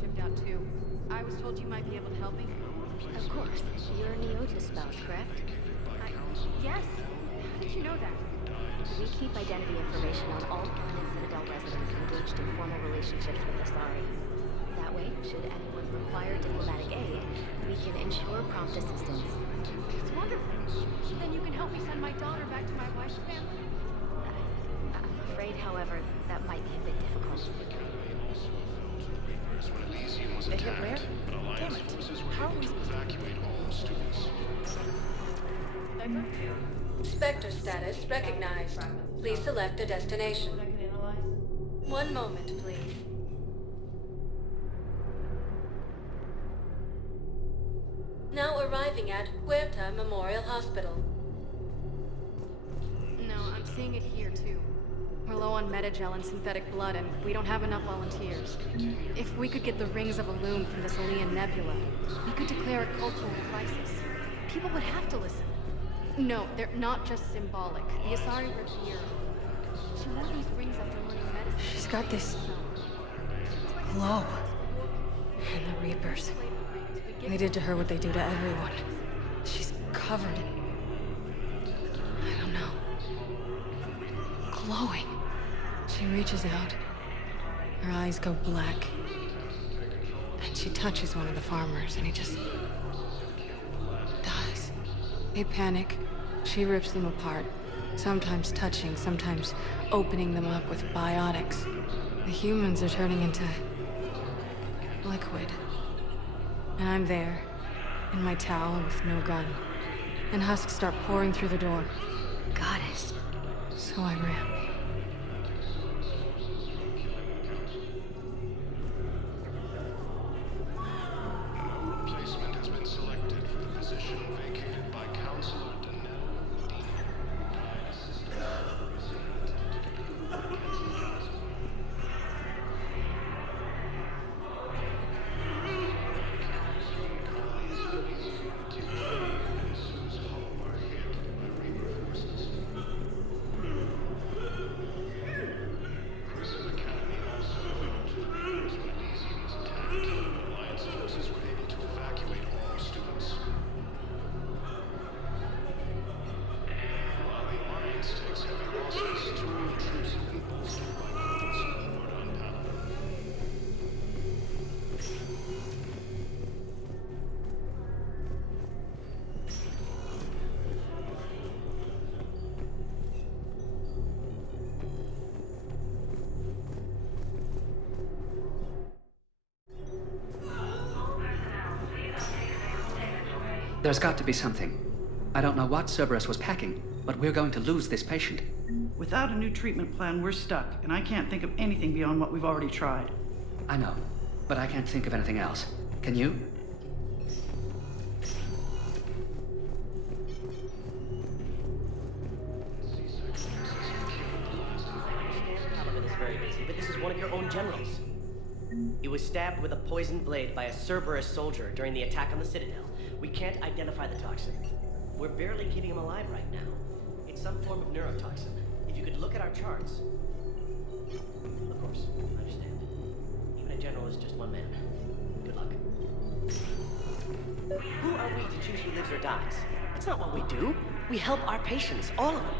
shipped out too. I was told you might be able to help me. Of course. You're a Neotis spouse, correct? Yes. How did you know that? We keep identity information on all Planet Citadel residents engaged in formal relationships with Asari. That way, should anyone require diplomatic aid, we can ensure prompt assistance. It's wonderful. Then you can help me send my daughter back to my wife's family. I'm afraid, however, that might be a bit difficult. They hit where? Damn it. How are we supposed to evacuate all students? Spectre status recognized. Please select a destination. One moment, please. Now arriving at Huerta Memorial Hospital. No, I'm seeing it here too. We're low on metagel and synthetic blood, and we don't have enough volunteers. If we could get the rings of Illume from this Alien nebula, we could declare a cultural crisis. People would have to listen. No, they're not just symbolic. The Asari revere. She wore these rings after learning medicine. She's got this glow. And the Reapers. They did to her what they do to everyone. She's covered in... I don't know. Glowing. She reaches out. Her eyes go black. And she touches one of the farmers, and he just... dies. They panic. She rips them apart. Sometimes touching, sometimes opening them up with biotics. The humans are turning into... liquid. And I'm there, in my towel with no gun. And husks start pouring through the door. Goddess. So I ran. Placement has been selected for the position vacated by Counselor Thanea. There's got to be something. I don't know what Cerberus was packing, but we're going to lose this patient. Without a new treatment plan, we're stuck, and I can't think of anything beyond what we've already tried. I know, but I can't think of anything else. Can you? Paladin is very busy, but this is one of your own generals. He was stabbed with a poisoned blade by a Cerberus soldier during the attack on the Citadel. We can't identify the toxin. We're barely keeping him alive right now. It's some form of neurotoxin. If you could look at our charts. Of course, I understand. Even a general is just one man. Good luck. Who are we to choose who lives or dies? That's not what we do. We help our patients, all of them.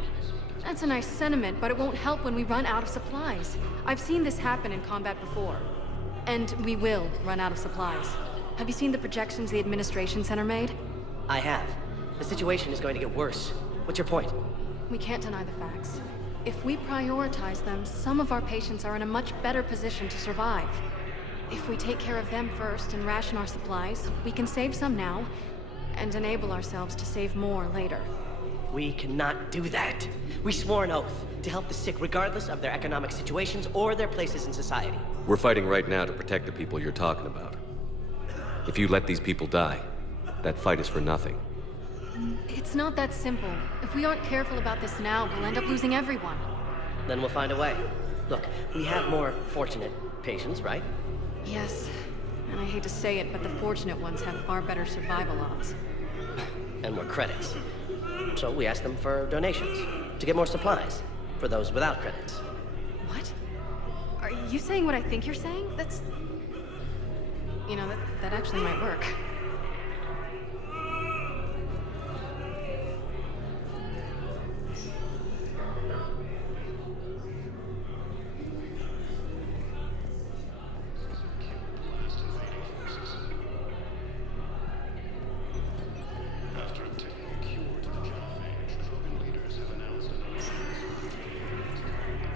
That's a nice sentiment, but it won't help when we run out of supplies. I've seen this happen in combat before. And we will run out of supplies. Have you seen the projections the administration center made? I have. The situation is going to get worse. What's your point? We can't deny the facts. If we prioritize them, some of our patients are in a much better position to survive. If we take care of them first and ration our supplies, we can save some now, and enable ourselves to save more later. We cannot do that. We swore an oath to help the sick regardless of their economic situations or their places in society. We're fighting right now to protect the people you're talking about. If you let these people die, that fight is for nothing. It's not that simple. If we aren't careful about this now, we'll end up losing everyone. Then we'll find a way. Look, we have more fortunate patients, right? Yes. And I hate to say it, but the fortunate ones have far better survival odds. And more credits. So we asked them for donations, to get more supplies, for those without credits. What? Are you saying what I think you're saying? You know, that actually might work. After obtaining a cure to the John Age, Krogan leaders have announced an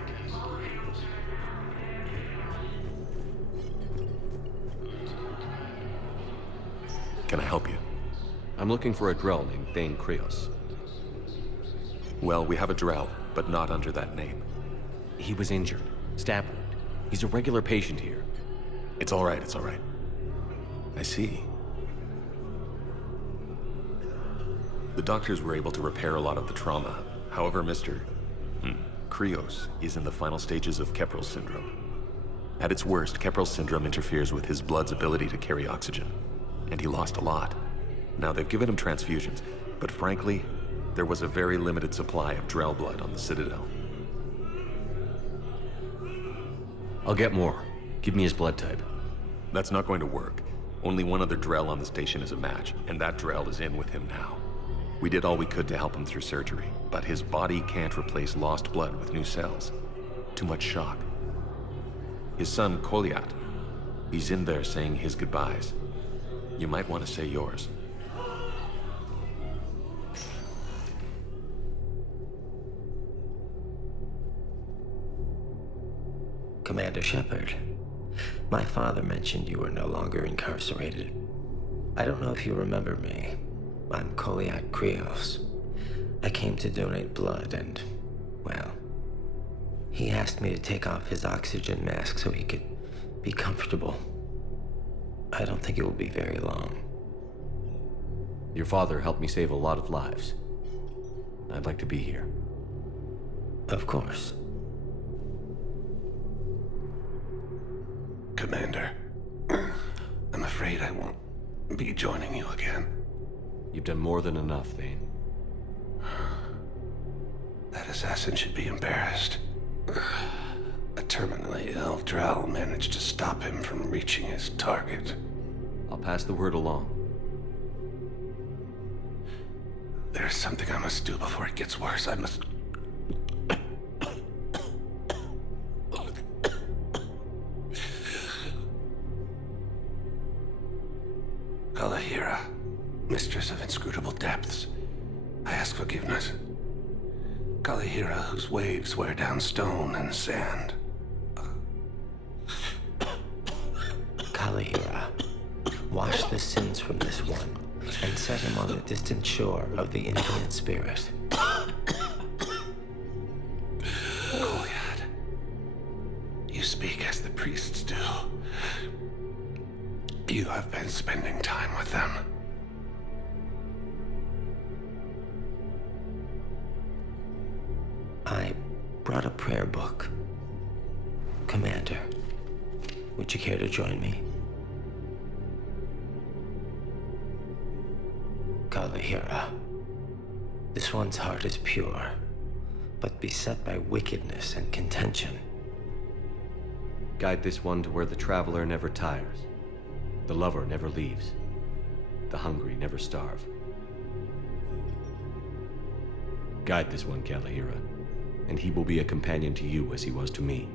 against Can I help you? I'm looking for a Drell named Thane Krios. Well, we have a Drell, but not under that name. He was injured. Stab wound. He's a regular patient here. It's all right, it's all right. I see. The doctors were able to repair a lot of the trauma. However, Mr. Krios is in the final stages of Keprel's syndrome. At its worst, Keprel's syndrome interferes with his blood's ability to carry oxygen, and he lost a lot. Now, they've given him transfusions, but frankly, there was a very limited supply of Drell blood on the Citadel. I'll get more. Give me his blood type. That's not going to work. Only one other Drell on the station is a match, and that Drell is in with him now. We did all we could to help him through surgery, but his body can't replace lost blood with new cells. Too much shock. His son, Kolyat, he's in there saying his goodbyes. You might want to say yours. Commander Shepard, my father mentioned you were no longer incarcerated. I don't know if you remember me. I'm Kolyat Krios. I came to donate blood and, well, he asked me to take off his oxygen mask so he could be comfortable. I don't think it will be very long. Your father helped me save a lot of lives. I'd like to be here. Of course. Commander, I'm afraid I won't be joining you again. You've done more than enough, Thane. That assassin should be embarrassed. A terminally ill Drell managed to stop him from reaching his target. I'll pass the word along. There's something I must do before it gets worse. I must... Kalahira, mistress of inscrutable depths, I ask forgiveness. Kalahira, whose waves wear down stone and sand. Kalahira, wash the sins from this one and set him on the distant shore of the infinite spirit. Kolyat, you speak as the priests do. You have been spending time with them. I brought a prayer book. Commander, would you care to join me? Kalahira, this one's heart is pure, but beset by wickedness and contention. Guide this one to where the traveler never tires. The lover never leaves. The hungry never starve. Guide this one, Kalahira, and he will be a companion to you as he was to me.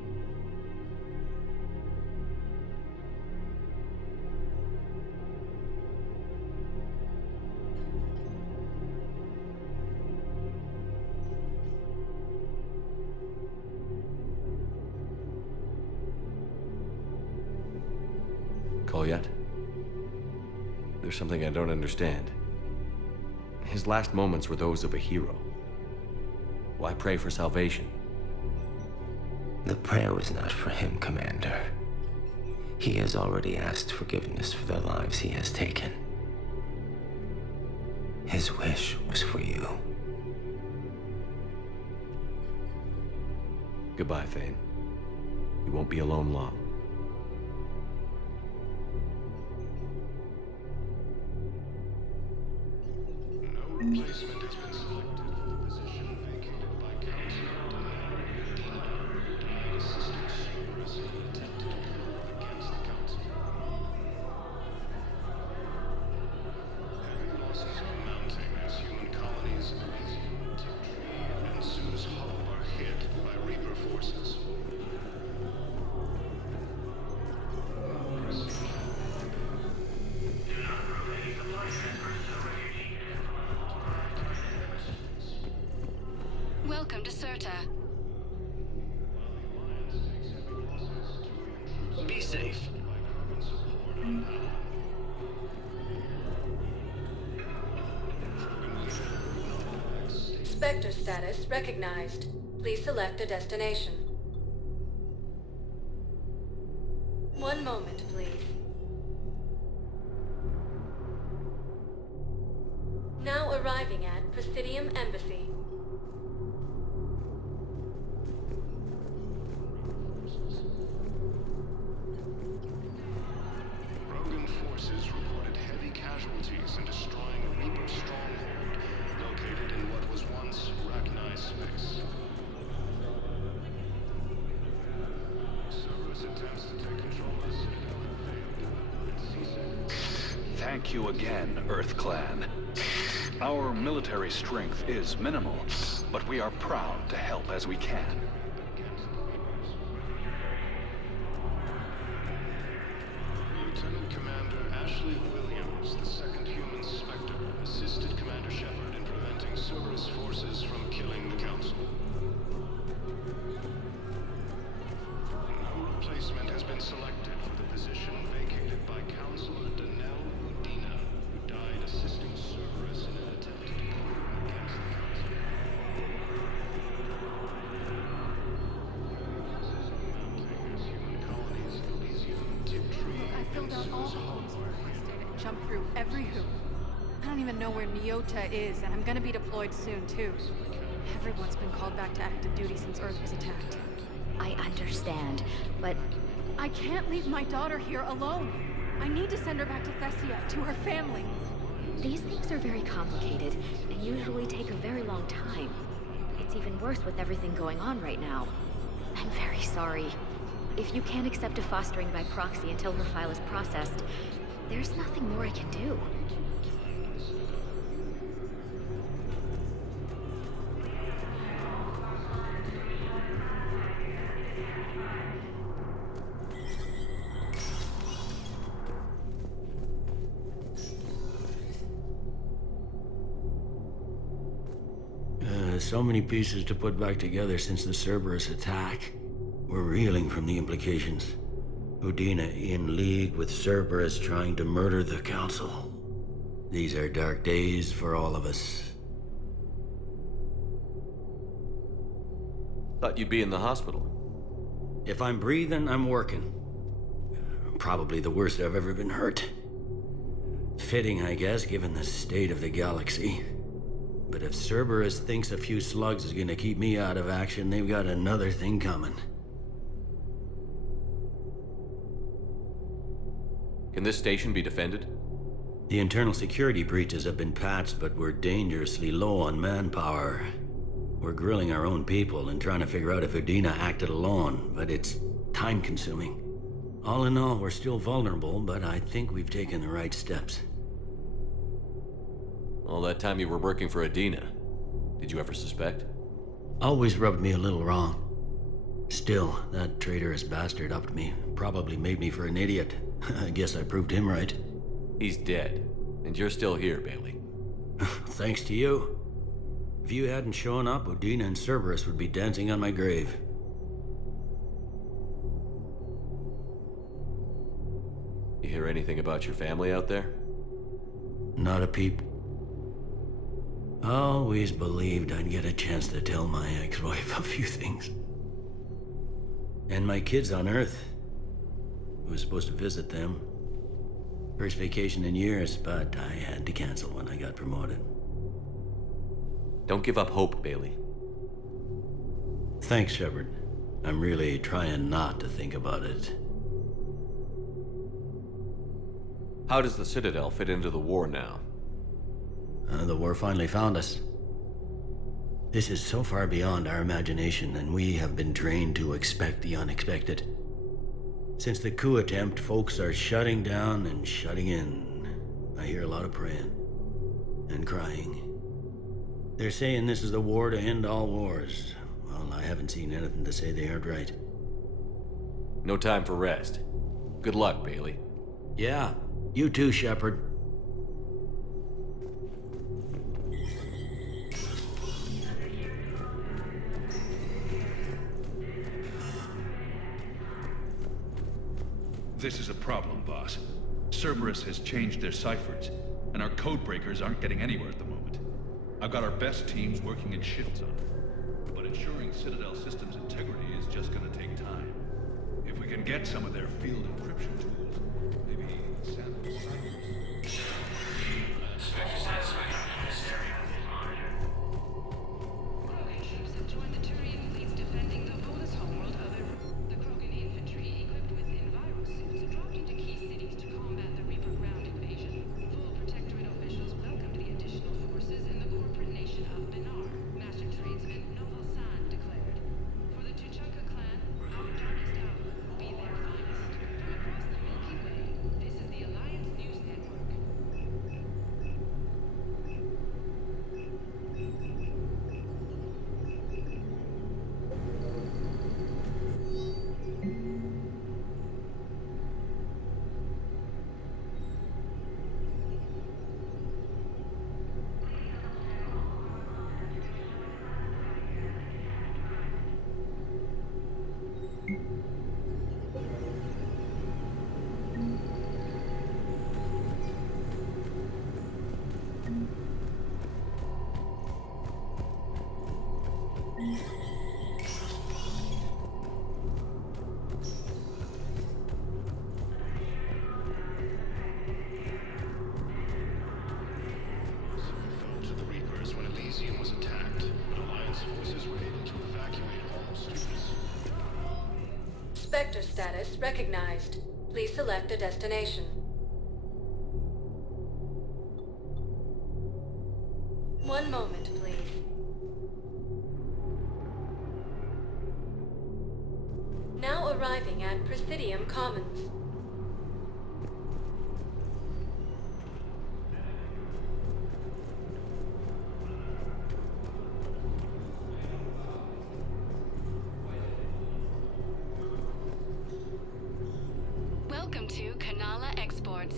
Kolyat? There's something I don't understand. His last moments were those of a hero. Why pray for salvation? The prayer was not for him, Commander. He has already asked forgiveness for the lives he has taken. His wish was for you. Goodbye, Thane. You won't be alone long. No replacement has been selected for the position vacated by Councilor Thanea. Assisting Cerberus in an attempt to prove against the Council. Welcome to Serta. Be safe. Spectre status recognized. Please select a destination. One moment, please. Now arriving at Presidium Embassy. Rogan forces reported heavy casualties in destroying a Reaper stronghold located in what was once Rachni space. Cerberus attempts to take control of the Citadel have failed. Thank you again, Earth Clan. Our military strength is minimal, but we are proud to help as we can. Lieutenant Commander Ashley Williams, the second human Spectre, assisted Commander Shepard in preventing Cerberus forces from killing the Council. No replacement has been selected for the position vacated by Counselor Thanea, who died assisting Cerberus in an attempt to declare against the Council. Mounting as human colonies Elysium, Tiptree, I filled out all the forms you requested and jumped through every hoop. I don't even know where Nyota is, and I'm gonna be deployed soon, too. Everyone's been called back to active duty since Earth was attacked. I understand, but I can't leave my daughter here alone. I need to send her back to Thanea, to her family. these things are very complicated and usually take a very long time. It's even worse with everything going on right now. I'm very sorry. If you can't accept a fostering by proxy until her file is processed, there's nothing more I can do. So many pieces to put back together since the Cerberus attack. We're reeling from the implications. Udina in league with Cerberus trying to murder the Council. These are dark days for all of us. Thought you'd be in the hospital. If I'm breathing, I'm working. Probably the worst I've ever been hurt. Fitting, I guess, given the state of the galaxy. But if Cerberus thinks a few slugs is gonna keep me out of action, they've got another thing coming. Can this station be defended? The internal security breaches have been patched, but we're dangerously low on manpower. We're grilling our own people and trying to figure out if Udina acted alone, but it's time-consuming. All in all, we're still vulnerable, but I think we've taken the right steps. All that time you were working for Udina, did you ever suspect? Always rubbed me a little wrong. Still, that traitorous bastard upped me. Probably made me for an idiot. I guess I proved him right. He's dead, and you're still here, Bailey. Thanks to you. If you hadn't shown up, Udina and Cerberus would be dancing on my grave. You hear anything about your family out there? Not a peep. Always believed I'd get a chance to tell my ex-wife a few things. And my kids on Earth. I was supposed to visit them. First vacation in years, but I had to cancel when I got promoted. Don't give up hope, Bailey. Thanks, Shepard. I'm really trying not to think about it. How does the Citadel fit into the war now? The war finally found us. This is so far beyond our imagination, and we have been trained to expect the unexpected. Since the coup attempt, folks are shutting down and shutting in. I hear a lot of praying and crying. They're saying this is the war to end all wars. Well, I haven't seen anything to say they aren't right. No time for rest. Good luck, Bailey. Yeah, you too, Shepard. This is a problem, boss. Cerberus has changed their ciphers, and our codebreakers aren't getting anywhere at the moment. I've got our best teams working in shifts on it, but ensuring Citadel systems integrity is just gonna take time. If we can get some of their field encryption tools, maybe sample ciphers. Spectre status recognized. Please select a destination. One moment, please. Now arriving at Presidium Commons. Welcome to Canala Exports.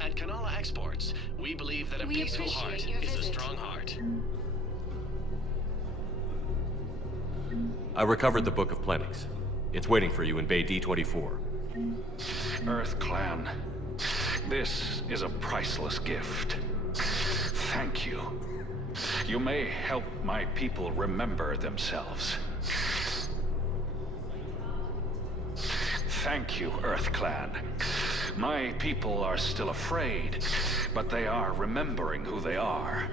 At Canala Exports, we believe that a peaceful heart is a strong heart. I recovered the Book of Plenix. It's waiting for you in Bay D24. Earth Clan, this is a priceless gift. Thank you. You may help my people remember themselves. Thank you, Earth Clan. My people are still afraid, but they are remembering who they are.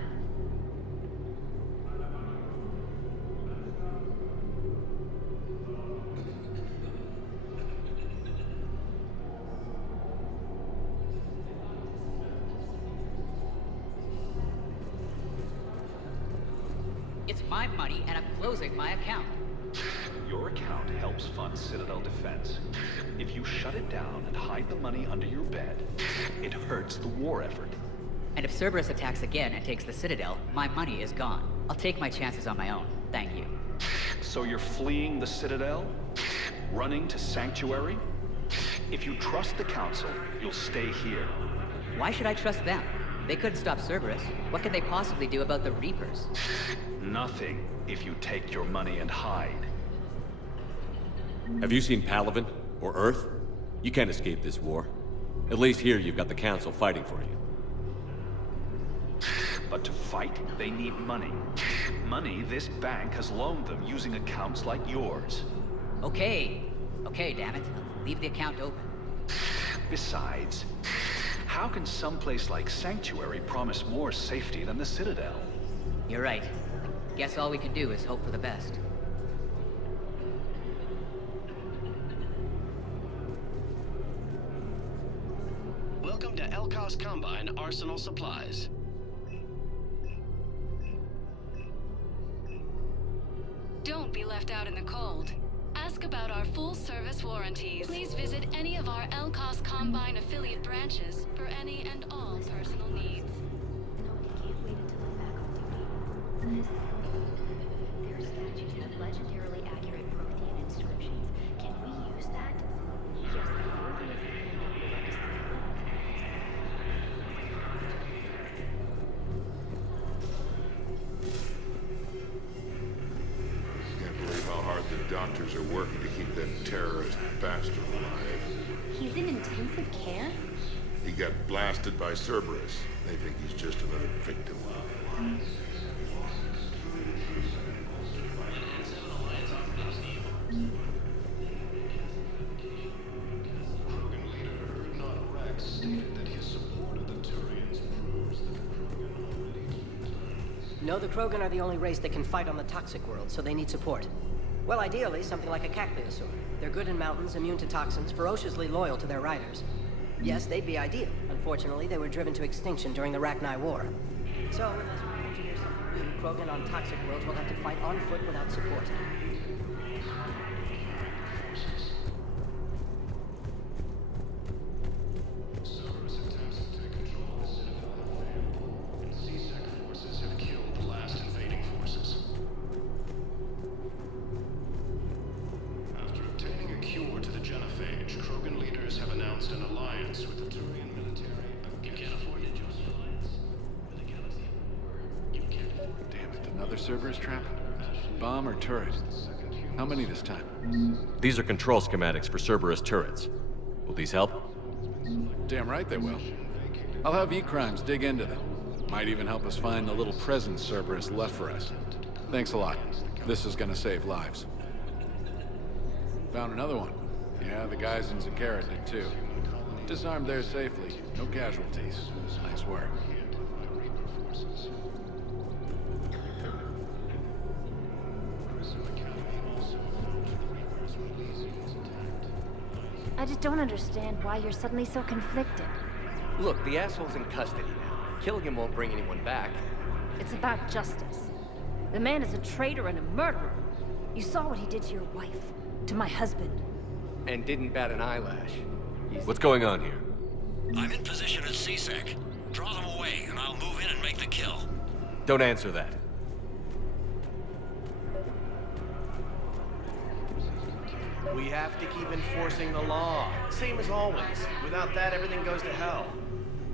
It's my money, and I'm closing my account. Your account helps fund Citadel defense. If you shut it down and hide the money under your bed, it hurts the war effort. And if Cerberus attacks again and takes the Citadel, my money is gone. I'll take my chances on my own. Thank you. So you're fleeing the Citadel? Running to Sanctuary? If you trust the Council, you'll stay here. Why should I trust them? They couldn't stop Cerberus. What can they possibly do about the Reapers? Nothing if you take your money and hide. Have you seen Palaven? Or Earth? You can't escape this war. At least here you've got the Council fighting for you. But to fight, they need money. Money this bank has loaned them using accounts like yours. Okay, damn it. Leave the account open. Besides, how can someplace like Sanctuary promise more safety than the Citadel? You're right. Guess all we can do is hope for the best. Welcome to Elkos Combine Arsenal Supplies. Don't be left out in the cold. Ask about our full-service warranties. Please visit any of our Elkos Combine affiliate branches for any and all personal needs. There are statues of legendarily accurate Prothean inscriptions. Can we use that? Yes, worthy of handing the legacy. Can't believe how hard doctors are working to keep that terrorist bastard alive. He's in intensive care? He got blasted by Cerberus. They think he's just another victim. No, the Krogan are the only race that can fight on the toxic world, so they need support. Well, ideally, something like a cacliosaur. They're good in mountains, immune to toxins, ferociously loyal to their riders. Yes, they'd be ideal. Unfortunately, they were driven to extinction during the Rachni War. So, unless we engineer something new, Krogan on toxic worlds will have to fight on foot without support. Cerberus trap? Bomb or turret? How many this time? These are control schematics for Cerberus turrets. Will these help? Damn right they will. I'll have E-Crimes dig into them. Might even help us find the little presents Cerberus left for us. Thanks a lot. This is gonna save lives. Found another one. Yeah, the guys in Zakara did too. Disarmed theirs safely. No casualties. Nice work. I just don't understand why you're suddenly so conflicted. Look, the asshole's in custody now. Killing him won't bring anyone back. It's about justice. The man is a traitor and a murderer. You saw what he did to your wife, to my husband. And didn't bat an eyelash. What's going on here? I'm in position at CSEC. Draw them away, and I'll move in and make the kill. Don't answer that. We have to keep enforcing the law. Same as always. Without that, everything goes to hell.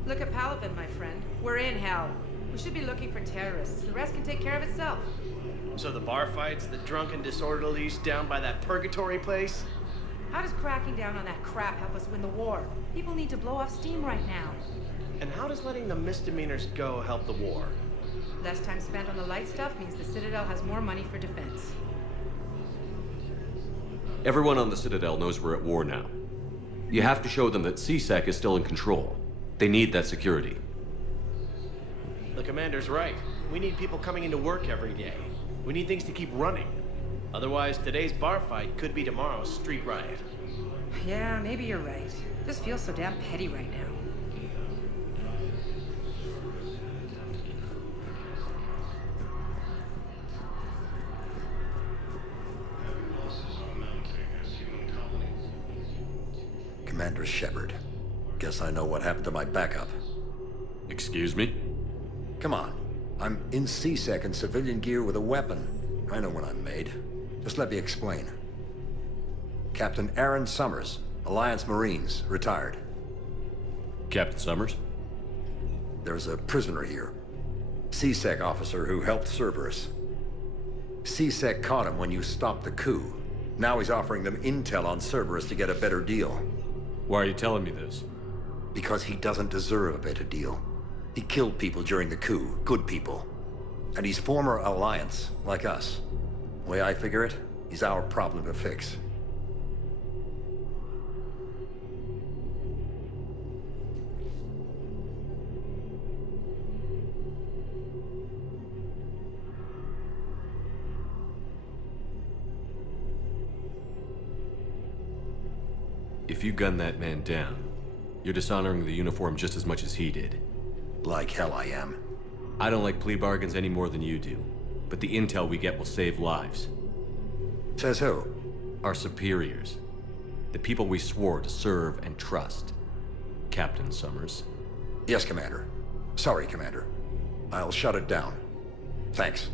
Look at Paladin, my friend. We're in hell. We should be looking for terrorists. The rest can take care of itself. So the bar fights, the drunken disorderlies down by that purgatory place? How does cracking down on that crap help us win the war? People need to blow off steam right now. And how does letting the misdemeanors go help the war? Less time spent on the light stuff means the Citadel has more money for defense. Everyone on the Citadel knows we're at war now. You have to show them that CSEC is still in control. They need that security. The commander's right. We need people coming into work every day. We need things to keep running. Otherwise, today's bar fight could be tomorrow's street riot. Yeah, maybe you're right. This feels so damn petty right now. Commander Shepard. Guess I know what happened to my backup. Excuse me? Come on. I'm in CSEC in civilian gear with a weapon. I know when I'm made. Just let me explain. Captain Aaron Summers, Alliance Marines, retired. Captain Summers? There's a prisoner here. CSEC officer who helped Cerberus. CSEC caught him when you stopped the coup. Now he's offering them intel on Cerberus to get a better deal. Why are you telling me this? Because he doesn't deserve a better deal. He killed people during the coup, good people. And he's former Alliance, like us. The way I figure it, he's our problem to fix. If you gun that man down, you're dishonoring the uniform just as much as he did. Like hell I am. I don't like plea bargains any more than you do, but the intel we get will save lives. Says who? Our superiors. The people we swore to serve and trust. Captain Summers. Yes, Commander. Sorry, Commander. I'll shut it down. Thanks.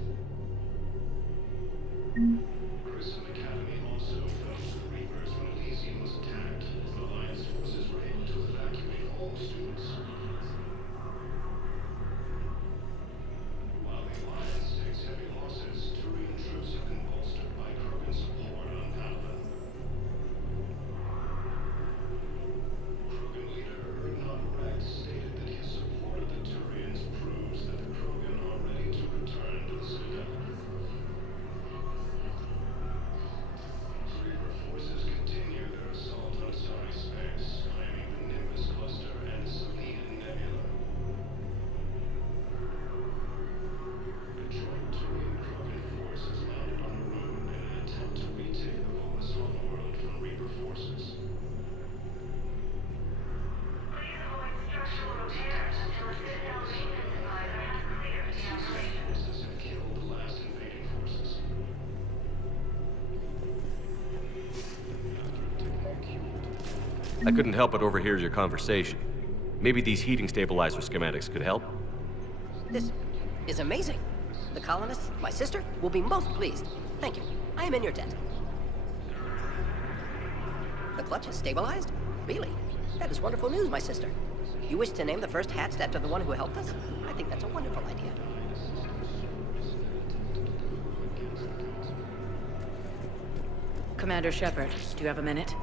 I couldn't help but overhear your conversation. Maybe these heating stabilizer schematics could help? This is amazing. The colonists, my sister, will be most pleased. Thank you. I am in your debt. The clutch is stabilized? Really? That is wonderful news, my sister. You wish to name the first hatched after the one who helped us? I think that's a wonderful idea. Commander Shepard, do you have a minute?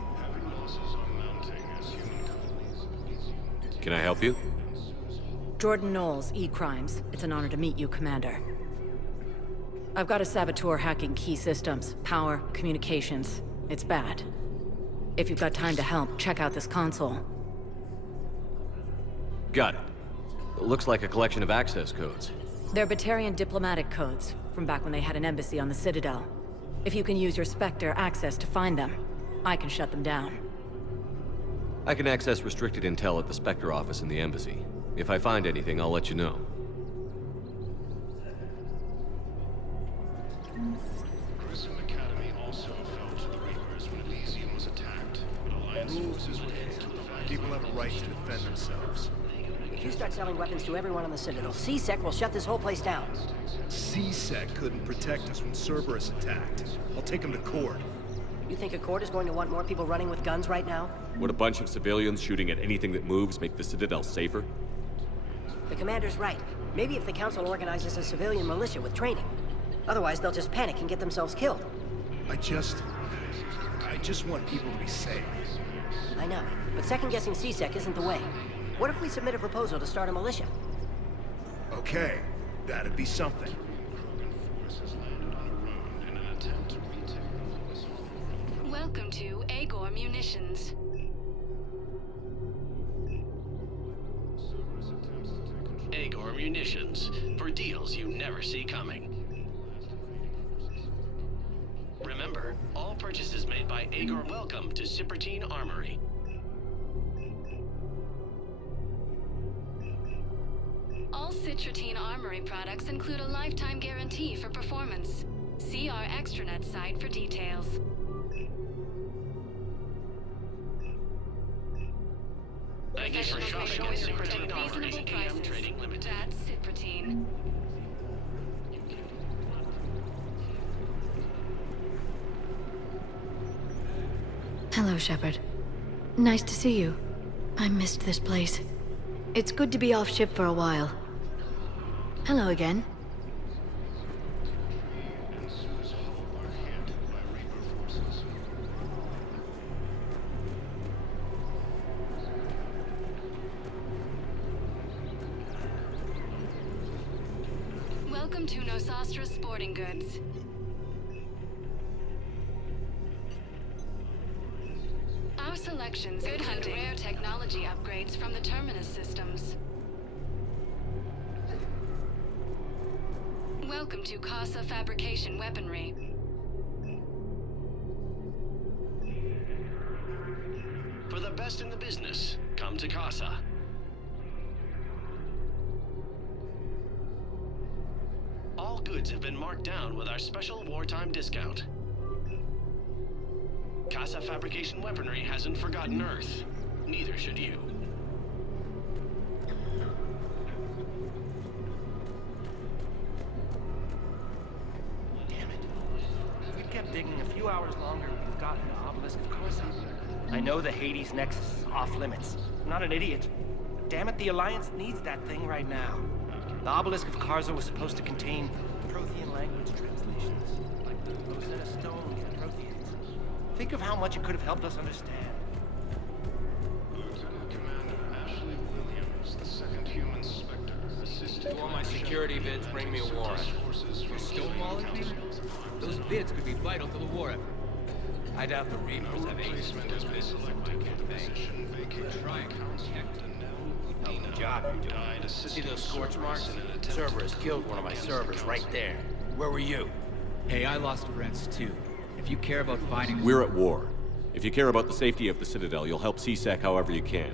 Can I help you? Jordan Knowles, E-Crimes. It's an honor to meet you, Commander. I've got a saboteur hacking key systems, power, communications. It's bad. If you've got time to help, check out this console. Got it. It looks like a collection of access codes. They're Batarian diplomatic codes, from back when they had an embassy on the Citadel. If you can use your Spectre access to find them, I can shut them down. I can access restricted intel at the Spectre office in the embassy. If I find anything, I'll let you know. Grissom Academy also fell to the Reapers when Elysium was attacked, but Alliance forces were able to evacuate. People have a right to defend themselves. If you start selling weapons to everyone on the Citadel, C-Sec will shut this whole place down. C-Sec couldn't protect us when Cerberus attacked. I'll take him to court. You think Accord is going to want more people running with guns right now? Would a bunch of civilians shooting at anything that moves make the Citadel safer? The commander's right. Maybe if the Council organizes a civilian militia with training. Otherwise, they'll just panic and get themselves killed. I just want people to be safe. I know, but second-guessing C-Sec isn't the way. What if we submit a proposal to start a militia? Okay, that'd be something. Welcome to Agor Munitions. Agor Munitions, for deals you never see coming. Remember, all purchases made by Agor welcome to Cipertine Armory. All Citrotine Armory products include a lifetime guarantee for performance. See our extranet site for details. Thank you for shopping at Cipertine Armory, AM Trading Limited. That's Cipertine. Hello, Shepard. Nice to see you. I missed this place. It's good to be off ship for a while. Hello again. Welcome to Nosastra Sporting Goods. Our selections include rare technology upgrades from the Terminus systems. Welcome to Casa Fabrication Weaponry. For the best in the business, come to Casa. All goods have been marked down with our special wartime discount. Casa Fabrication Weaponry hasn't forgotten Earth. Neither should you. Damn it. If we'd kept digging a few hours longer, we'd have gotten the obelisk of Corsa. I know the Hades Nexus is off limits. I'm not an idiot. But damn it, the Alliance needs that thing right now. The obelisk of Karza was supposed to contain Prothean language translations, like the Rosetta Stone and Protheans. Think of how much it could have helped us understand. Lieutenant Commander Ashley Williams, the second human Spectre, assisted. Do all my security bids bring me a warrant? You're stonewalling me? Those bids could be vital to the war effort. I doubt the Reapers have any replacement has been selected for the position vacated by Council Good job you're doing. See those scorch marks? Cerberus killed one of my servers right there. Where were you? Hey, I lost friends too. If you care about finding... We're at war. If you care about the safety of the Citadel, you'll help C-Sec however you can.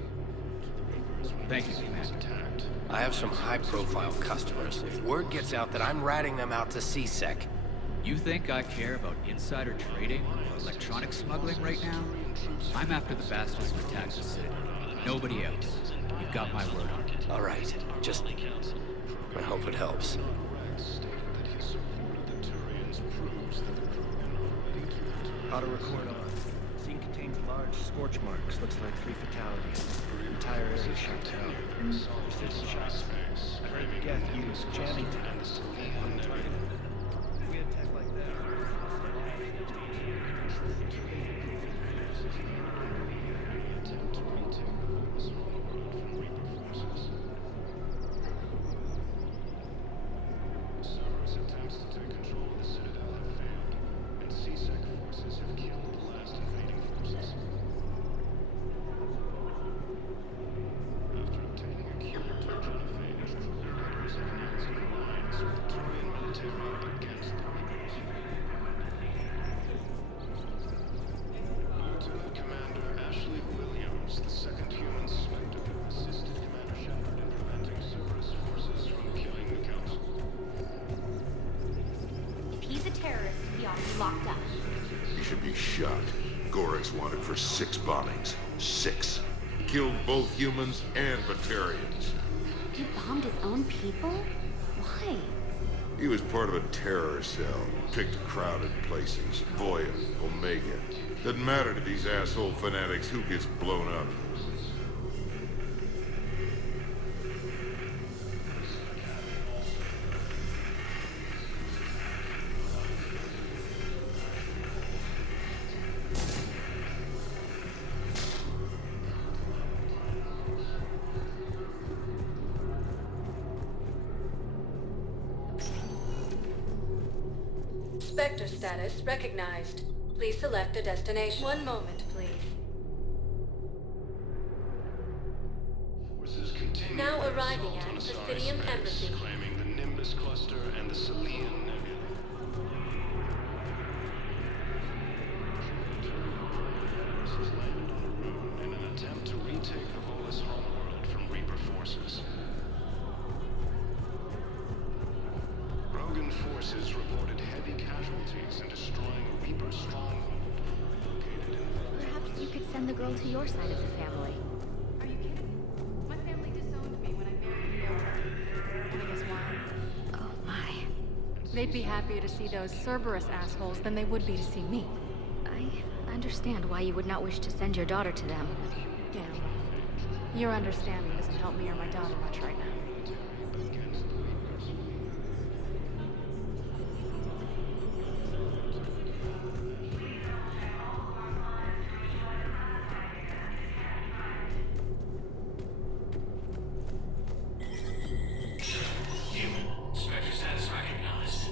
Thank you, Commander. I have some high-profile customers. If word gets out that I'm ratting them out to C-Sec, You think I care about insider trading or electronic smuggling right now? I'm after the bastards who attacked the city. Nobody else. You've got my word on it. All right, just... I hope it helps. Auto record on. Scene contains large scorch marks. Looks like 3 fatalities. Entire area shut down. Precision shots. I heard Geth use jamming tags. If we attack like that... Cerberus attempts to take control of the Citadel have failed, and C-Sec forces have killed the last invading forces. After obtaining a cure to genophage, leaders have announced an alliance with the Turian military against the Reapers. Lieutenant Commander Ashley Williams, the second human Spectre, assisted Commander Shepard in preventing Cerberus forces from killing the Council. If he's a terrorist, he ought to be locked up. He should be shot. Gorik's wanted for 6 bombings. 6. Killed both humans and Batarians. He bombed his own people? Why? He was part of a terror cell. Picked crowded places. Voya, Omega. Doesn't matter to these asshole fanatics who gets blown up. Spectre status recognized. Please select a destination. One moment, please. Forces continue Now their arriving assault at on Asari Presidium space, Embassy. claiming the Nimbus Cluster and the Selian Nebula. Cerberus has landed on the moon in an attempt to retake the Volus homeworld from Reaper forces. Rogan forces reported heavy casualties in destroying a Reaper stronghold located in Perhaps you could send the girl to your side of the family. Are you kidding? My family disowned me when I married Leo. Wanna guess why? Oh my. They'd be happier to see those Cerberus assholes than they would be to see me. I understand why you would not wish to send your daughter to them. Yeah. Your understanding doesn't help me or my daughter much right now. Human. Spectre status recognized.